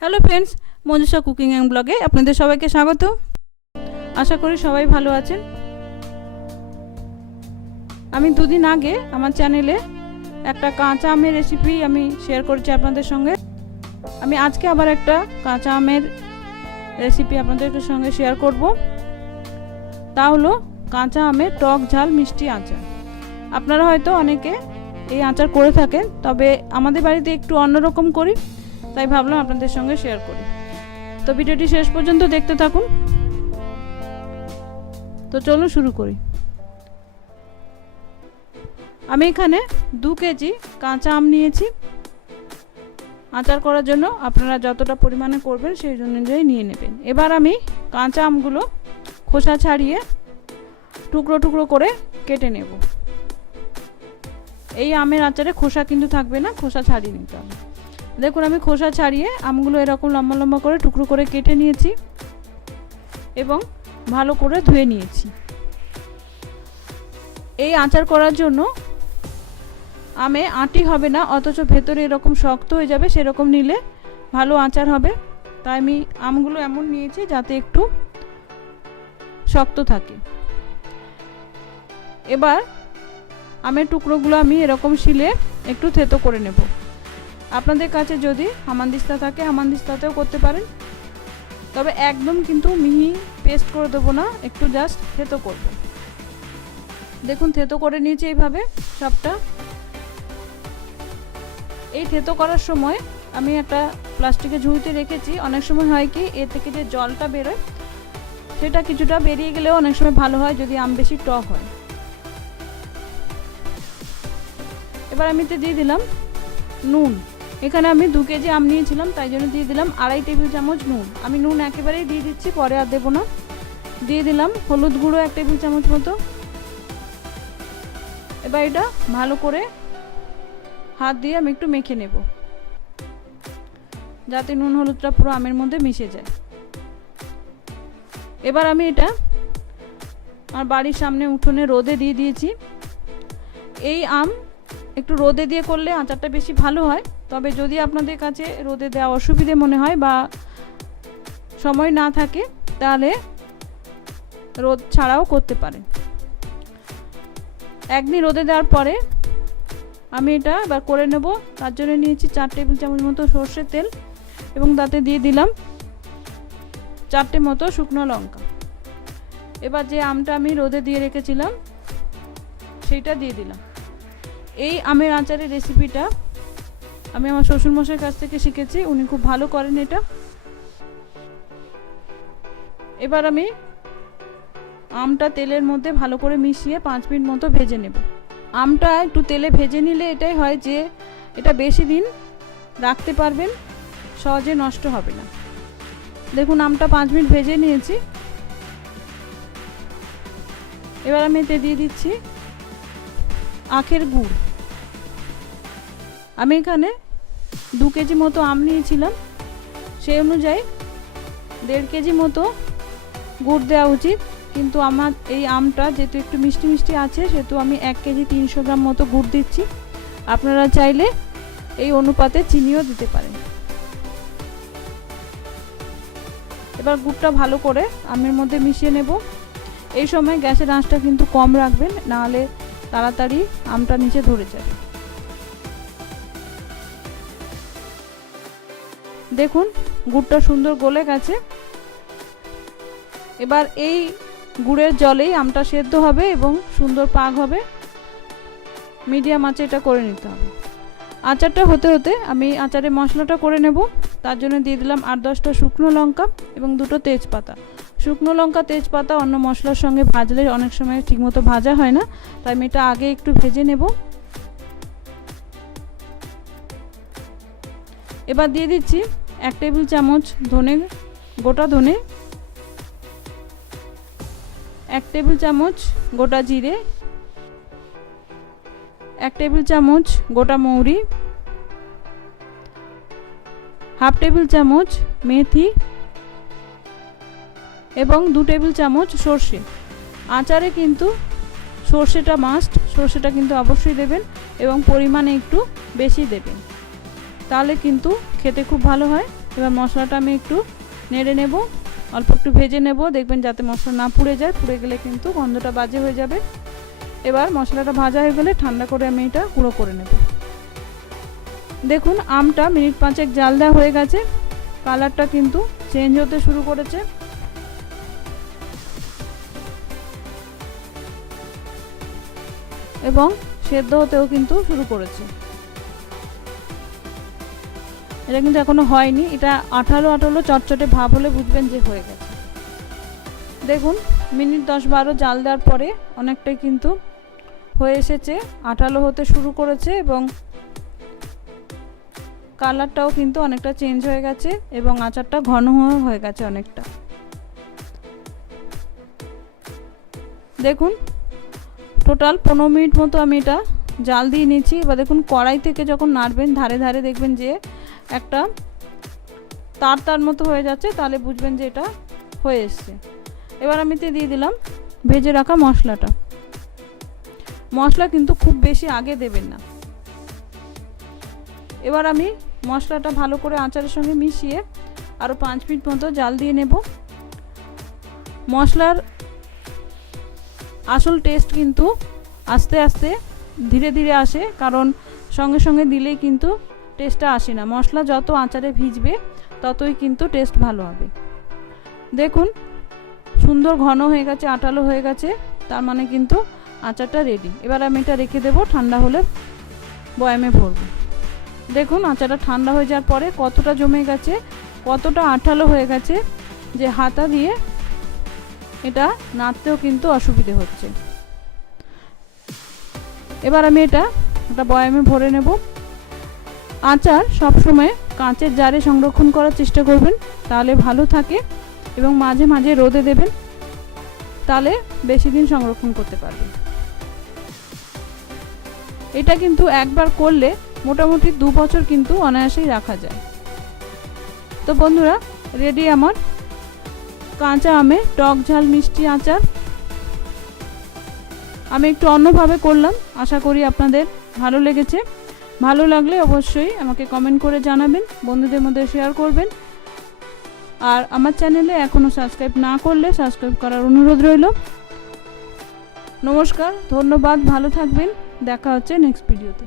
Hello friends Manjusha cooking and ব্লগে আপনাদের সবাইকে স্বাগত। আশা করি সবাই ভালো আছেন। আমি দুদিন আগে আমার চ্যানেলে একটা কাঁচা আমের রেসিপি আমি শেয়ার করেছি আপনাদের সঙ্গে। আমি আজকে আবার একটা কাঁচা আমের রেসিপি আপনাদের সঙ্গে শেয়ার করব। তা হলো কাঁচা আমের টক ঝাল মিষ্টি আচার। আপনারা হয়তো অনেকে এই আচার করে থাকেন, তবে আমাদের বাড়িতে একটু অন্যরকম করি। তাই ভাবলাম আপনাদের সঙ্গে শেয়ার করি। তো ভিডিওটি শেষ পর্যন্ত দেখতে থাকুন। তো চলুন শুরু করি। আমি এখানে দু কেজি কাঁচা আম নিয়েছি। আচার করার জন্য আপনারা যতটা পরিমাণে করবেন সেই অনুযায়ী নিয়ে নেবেন। এবার আমি কাঁচা আমগুলো খোসা ছাড়িয়ে টুকরো টুকরো করে কেটে নেব। এই আমের আচারে খোসা কিন্তু থাকবে না, খোসা ছাড়িয়ে নিতে হবে। দেখুন, আমি খোসা ছাড়িয়ে আমগুলো এরকম লম্বা লম্বা করে টুকরো করে কেটে নিয়েছি এবং ভালো করে ধুয়ে নিয়েছি। এই আচার করার জন্য আমে আটি হবে না, অথচ ভেতরে এরকম শক্ত হয়ে যাবে, সেরকম নিলে ভালো আচার হবে। তাই আমি আমগুলো এমন নিয়েছি যাতে একটু শক্ত থাকে। এবার আমের টুকরোগুলো আমি এরকম শিলে একটু থেতো করে নেব। আপনাদের কাছে যদি হামানদিস্তা থাকে, হামানদিস্তাতেও করতে পারেন। তবে একদম কিন্তু মিহি পেস্ট করে দেবো না, একটু জাস্ট থেতো করব। দেখুন, থেতো করে নিয়েছি এইভাবে সবটা। এই থেতো করার সময় আমি একটা প্লাস্টিকের ঝুড়িতে রেখেছি। অনেক সময় হয় কি, এ থেকে যে জলটা বেরোয়, সেটা কিছুটা বেরিয়ে গেলেও অনেক সময় ভালো হয় যদি আম বেশি টক হয়। এবার আমি তো দিয়ে দিলাম নুন। এখানে আমি দু কেজি আম নিয়েছিলাম, তাই জন্য দিয়ে দিলাম আড়াই টেবিল চামচ নুন। আমি নুন একেবারেই দিয়ে দিচ্ছি, পরে আর দেবো না। দিয়ে দিলাম হলুদ গুঁড়ো এক টেবিল চামচ মতো। এবার এটা ভালো করে হাত দিয়ে আমি একটু মেখে নেব, যাতে নুন হলুদটা পুরো আমের মধ্যে মিশে যায়। এবার আমি এটা আমার বাড়ির সামনে উঠোনে রোদে দিয়ে দিয়েছি। এই আম একটু রোদে দিয়ে করলে আচারটা বেশি ভালো হয়। তবে যদি আপনাদের কাছে রোদে দেওয়া অসুবিধে মনে হয় বা সময় না থাকে, তাহলে রোদ ছাড়াও করতে পারেন। একদিন রোদে দেওয়ার পরে আমি এটা এবার করে নেব। তার জন্য নিয়েছি চার টেবিল চামচ মতো সর্ষের তেল এবং তাতে দিয়ে দিলাম চারটে মতো শুকনো লঙ্কা। এবার যে আমটা আমি রোদে দিয়ে রেখেছিলাম, সেইটা দিয়ে দিলাম। এই আমের আচারের রেসিপিটা আমি আমার শ্বশুরমশাইয়ের কাছ থেকে শিখেছি, উনি খুব ভালো করেন এটা। এবার আমি আমটা তেলের মধ্যে ভালো করে মিশিয়ে পাঁচ মিনিট মতো ভেজে নেব। আমটা একটু তেলে ভেজে নিলে এটাই হয় যে, এটা বেশি দিন রাখতে পারবেন, সহজে নষ্ট হবে না। দেখুন, আমটা পাঁচ মিনিট ভেজে নিয়েছি। এবার আমি এতে দিয়ে দিচ্ছি আখের গুড়। আমি এখানে দু কেজি মতো আম নিয়েছিলাম। সেই অনুযায়ী দেড় কেজি মতো গুড় দেওয়া উচিত। কিন্তু আমার এই আমটা যেহেতু একটু মিষ্টি মিষ্টি আছে, সেহেতু আমি এক কেজি তিনশো গ্রাম মতো গুড় দিচ্ছি। আপনারা চাইলে এই অনুপাতে চিনিও দিতে পারেন। এবার গুড়টা ভালো করে আমের মধ্যে মিশিয়ে নেব। এই সময় গ্যাসের আঁচটা কিন্তু কম রাখবেন, নাহলে তাড়াতাড়ি আমটা নিচে ধরে যায় দেখুন, গুড়টা সুন্দর গলে গেছে। এবার এই গুড়ের জলেই আমটা সেদ্ধ হবে এবং সুন্দর পাক হবে। মিডিয়াম আঁচে এটা করে নিতে হবে। আচারটা হতে হতে আমি আচারে মশলাটা করে নেব। তার জন্য দিয়ে দিলাম আট দশটা শুকনো লঙ্কা এবং দুটো তেজপাতা। শুকনো লঙ্কা, তেজপাতা, অন্য মশলার সঙ্গে ভাজলে অনেক সময় ঠিকমতো ভাজা হয় না। তাই আমি এটা আগে একটু ভেজে নেব। এবার দিয়ে দিচ্ছি এক টেবিল চামচ ধনে, গোটা ধনে, এক টেবিল চামচ গোটা জিরে, এক টেবিল চামচ গোটা মৌরি, হাফ টেবিল চামচ মেথি এবং দু টেবিল চামচ সর্ষে। আচারে কিন্তু সর্ষেটা মাস্ট সর্ষেটা কিন্তু অবশ্যই দেবেন এবং পরিমাণে একটু বেশি দেবেন। তাহলে কিন্তু খেতে খুব ভালো হয়। এবার মশলাটা আমি একটু নেড়ে নেব, অল্প একটু ভেজে নেব। দেখবেন যাতে মশলা না পুড়ে যায়, পুড়ে গেলে কিন্তু গন্ধটা বাজে হয়ে যাবে। এবার মশলাটা ভাজা হয়ে গেলে ঠান্ডা করে আমি এটা গুঁড়ো করে নেব। দেখুন, আমটা মিনিট পাঁচেক জাল দেওয়া হয়ে গেছে। কালারটা কিন্তু চেঞ্জ হতে শুরু করেছে। এবং সেদ্ধ হতেও কিন্তু শুরু করেছে। এটা কিন্তু এখনও হয়নি। এটা আঠালো আঠালো চটচটে ভাব হলে বুঝবেন যে হয়ে গেছে। দেখুন, মিনিট দশ বারো জাল দেওয়ার পরে অনেকটাই কিন্তু হয়ে এসেছে। আঠালো হতে শুরু করেছে এবং কালারটাও কিন্তু অনেকটা চেঞ্জ হয়ে গেছে এবং আচারটা ঘন হয়ে গেছে অনেকটা। দেখুন, টোটাল পনেরো মিনিট মতো আমি এটা জাল দিয়ে নিয়েছি। এবার দেখুন, কড়াই থেকে যখন নাড়বেন, ধারে ধারে দেখবেন যে একটা তার তার মতো হয়ে যাচ্ছে, তাহলে বুঝবেন যে এটা হয়ে এসছে। এবার আমি তে দিয়ে দিলাম ভেজে রাখা মশলাটা। মশলা কিন্তু খুব বেশি আগে দেবেন না। এবার আমি মশলাটা ভালো করে আচারের সঙ্গে মিশিয়ে আরও পাঁচ মিনিট মতো জাল দিয়ে নেব। মশলার আসল টেস্ট কিন্তু আস্তে আস্তে ধীরে ধীরে আসে, কারণ সঙ্গে সঙ্গে দিলেই কিন্তু টেস্টটা আসে না। মশলা যত আচারে ভিজবে, ততই কিন্তু টেস্ট ভালো হবে। দেখুন, সুন্দর ঘন হয়ে গেছে আটালো হয়ে গেছে, তার মানে কিন্তু আচারটা রেডি এবার আমি এটা রেখে দেবো, ঠান্ডা হলে বয়ামে ভরবো। দেখুন, আচারটা ঠান্ডা হয়ে যাওয়ার পরে কতটা জমে গেছে, কতটা আঠালো হয়ে গেছে, যে হাতা দিয়ে এটা নাড়তেও কিন্তু অসুবিধে হচ্ছে। এবার আমি এটা একটা বয়ামে ভরে নেব। আচার সবসময় কাঁচের জারে সংরক্ষণ করার চেষ্টা করবেন। তাহলে ভালো থাকে এবং মাঝে মাঝে রোদে দেবেন। তাহলে বেশি দিন সংরক্ষণ করতে পারবেন। এটা কিন্তু একবার করলে মোটামুটি দু বছর কিন্তু অনায়াসেই রাখা যায়। তো বন্ধুরা, রেডি আমার। কাঁচা আমে টক ঝাল মিষ্টি আচার। আমি একটু অন্যভাবে করলাম। আশা করি আপনাদের ভালো লেগেছে। ভালো লাগলে অবশ্যই আমাকে কমেন্ট করে জানাবেন, বন্ধুদের মধ্যে শেয়ার করবেন। আর আমার চ্যানেলে এখনও সাবস্ক্রাইব না করলে সাবস্ক্রাইব করার অনুরোধ রইল। নমস্কার, ধন্যবাদ, ভালো থাকবেন, দেখা হচ্ছে নেক্সট ভিডিওতে